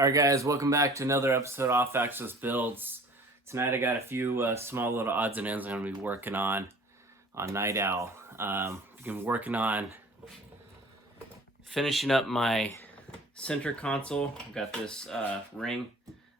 Alright guys, welcome back to another episode of Off Axis Builds. Tonight I got a few small little odds and ends I'm going to be working on Night Owl. I've been working on finishing up my center console. I've got this ring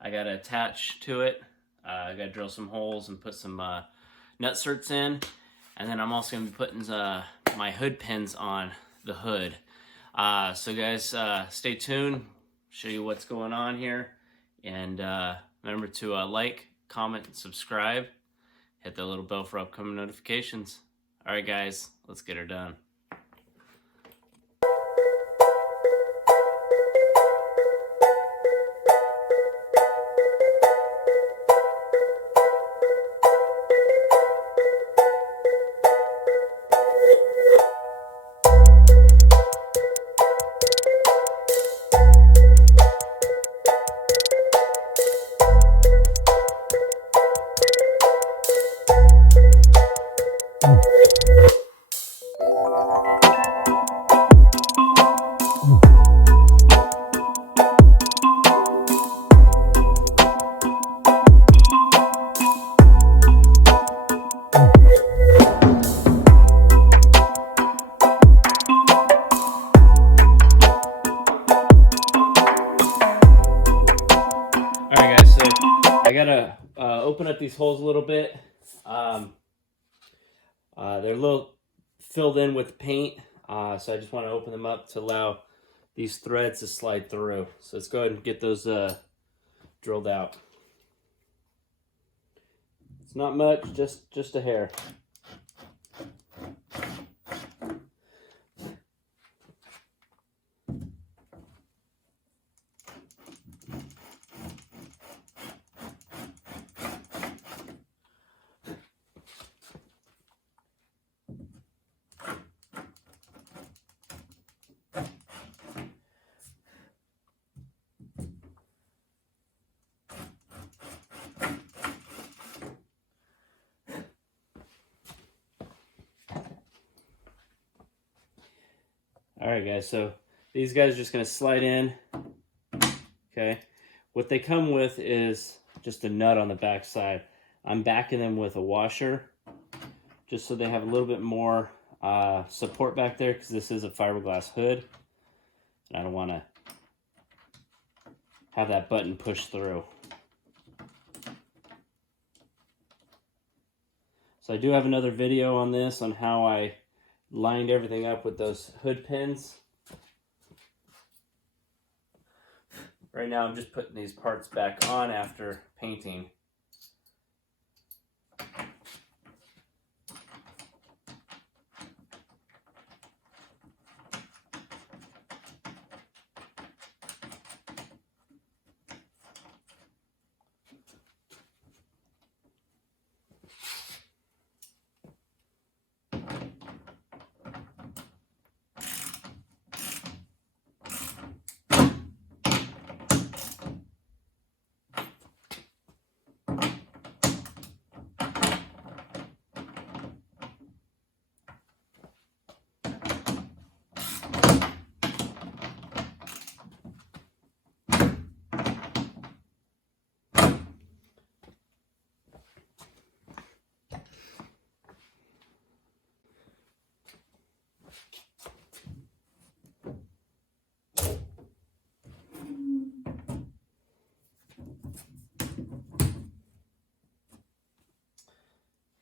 I got to attach to it. I got to drill some holes and put some nut certs in. And then I'm also going to be putting my hood pins on the hood. So guys, stay tuned. Show you what's going on here, and remember to like, comment, and subscribe. Hit the little bell for upcoming notifications. Alright guys, let's get her done. Alright guys, so I gotta open up these holes a little bit. They're a little filled in with paint, so I just want to open them up to allow these threads to slide through. So let's go ahead and get those drilled out. It's not much, just a hair. Alright guys, so these guys are just going to slide in. Okay, what they come with is just a nut on the back side. I'm backing them with a washer just so they have a little bit more support back there, because this is a fiberglass hood and I don't want to have that button pushed through. So I do have another video on this, on how I lined everything up with those hood pins. Right now I'm just putting these parts back on after painting.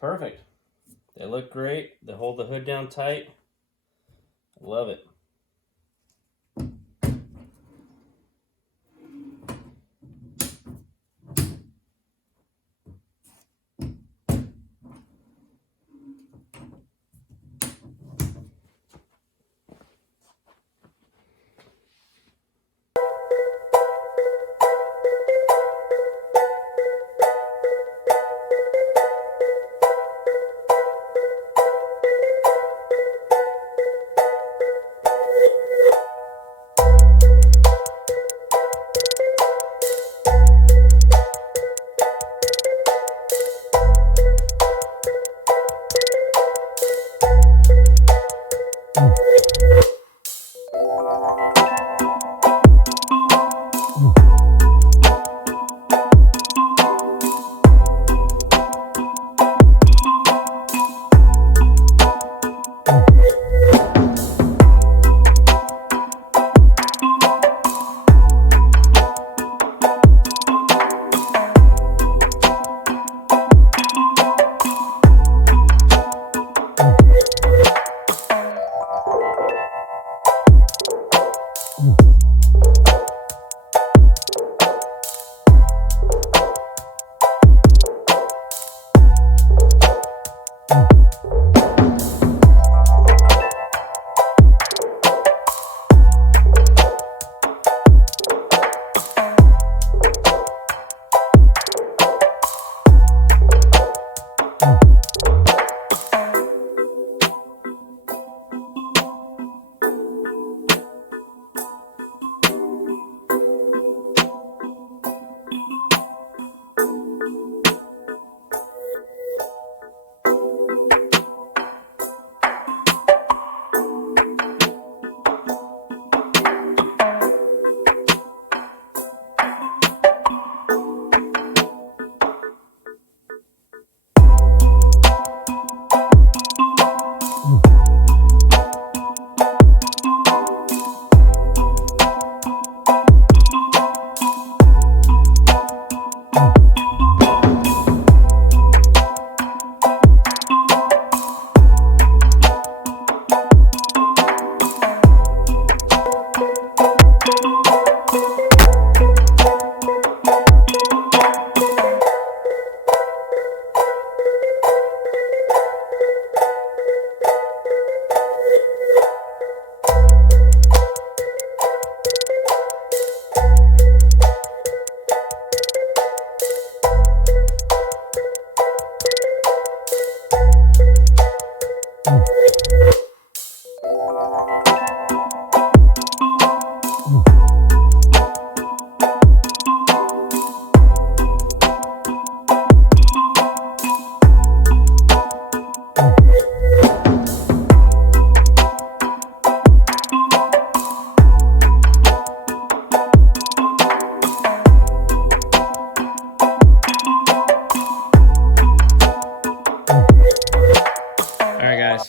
Perfect. They look great. They hold the hood down tight. I love it.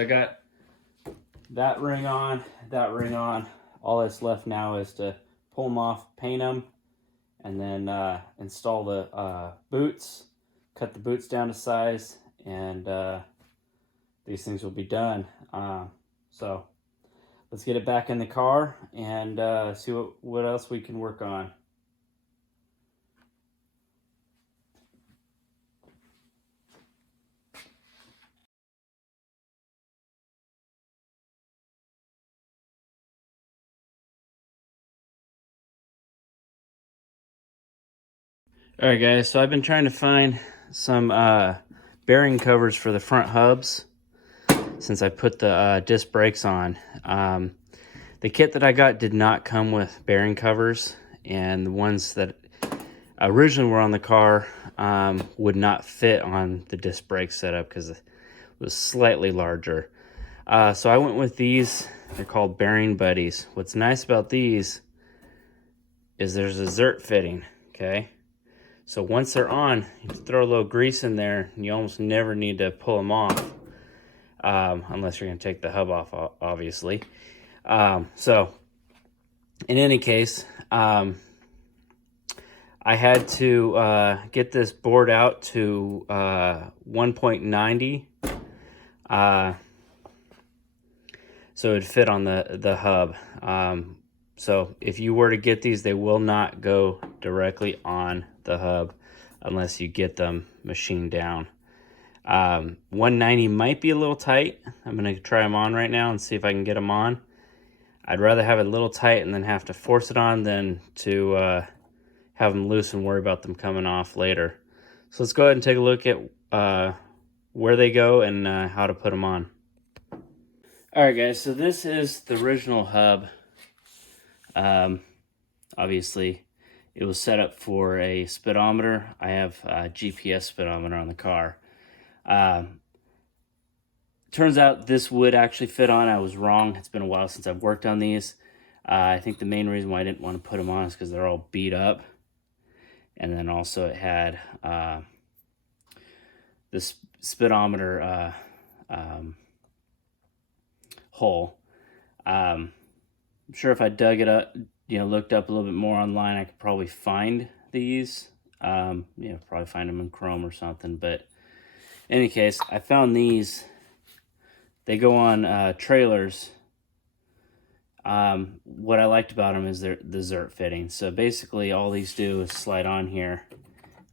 so I got that ring on, that ring on. All that's left now is to pull them off, paint them, and then install the boots, cut the boots down to size, and these things will be done. So let's get it back in the car and see what else we can work on. Alright guys, so I've been trying to find some bearing covers for the front hubs since I put the disc brakes on. The kit that I got did not come with bearing covers, and the ones that originally were on the car would not fit on the disc brake setup because it was slightly larger. So I went with these. They're called Bearing Buddies. What's nice about these is there's a zert fitting, okay? So once they're on, you can throw a little grease in there, and you almost never need to pull them off, unless you're going to take the hub off, obviously. So in any case, I had to get this board out to 1.90, so it'd fit on the hub. So if you were to get these, they will not go directly on the hub unless you get them machined down. 190 might be a little tight. I'm going to try them on right now and see if I can get them on. I'd rather have it a little tight and then have to force it on than to have them loose and worry about them coming off later. So let's go ahead and take a look at where they go and how to put them on. Alright guys, so this is the original hub. Obviously it was set up for a speedometer. I have a GPS speedometer on the car. Turns out this would actually fit on. I was wrong. It's been a while since I've worked on these. I think the main reason why I didn't want to put them on is because they're all beat up. And then also it had this speedometer hole. I'm sure if I dug it up, looked up a little bit more online, I could probably find these. Probably find them in Chrome or something. But in any case, I found these. They go on trailers. What I liked about them is the zert fitting. So basically all these do is slide on here.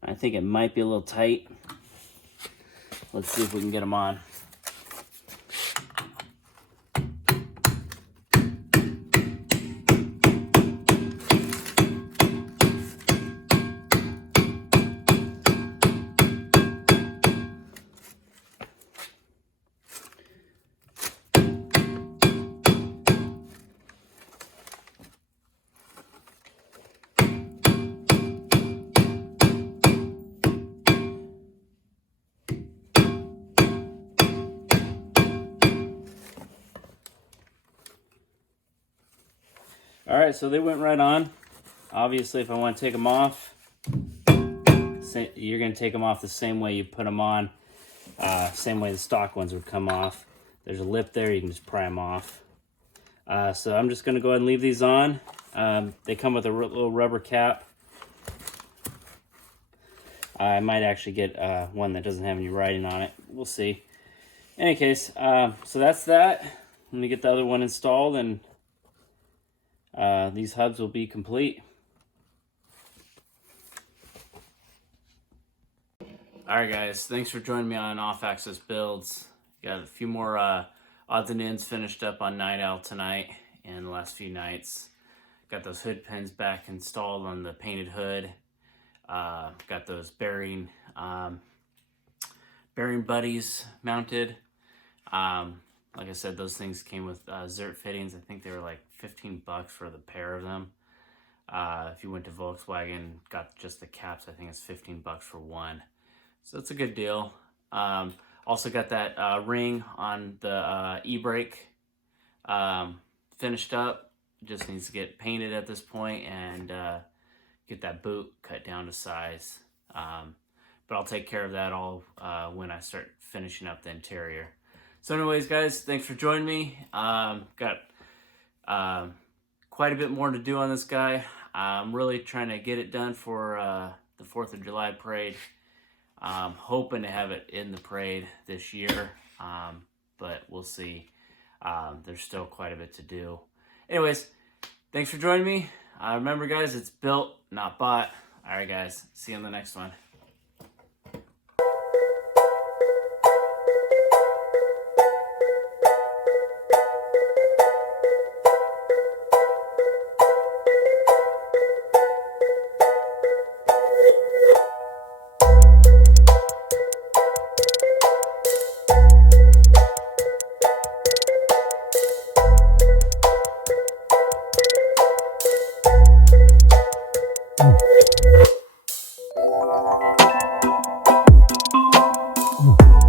I think it might be a little tight. Let's see if we can get them on. Alright, so they went right on. Obviously, if I want to take them off, you're going to take them off the same way you put them on. Same way the stock ones would come off. There's a lip there, you can just pry them off. So I'm just going to go ahead and leave these on. They come with a little rubber cap. I might actually get one that doesn't have any writing on it. We'll see. In any case, so that's that. Let me get the other one installed, and these hubs will be complete. Alright guys, thanks for joining me on Off-Axis Builds. Got a few more odds and ends finished up on Night Owl tonight and the last few nights. Got those hood pins back installed on the painted hood. Got those bearing buddies mounted. Like I said, those things came with zert fittings. I think they were like $15 for the pair of them. If you went to Volkswagen, got just the caps, I think it's $15 for one. So it's a good deal. Also got that ring on the e-brake finished up. Just needs to get painted at this point and get that boot cut down to size. But I'll take care of that all when I start finishing up the interior. So anyways, guys, thanks for joining me. Got quite a bit more to do on this guy. I'm really trying to get it done for the 4th of July parade. I'm hoping to have it in the parade this year, but we'll see. There's still quite a bit to do. Anyways, thanks for joining me. Remember, guys, it's built, not bought. All right, guys, see you on the next one.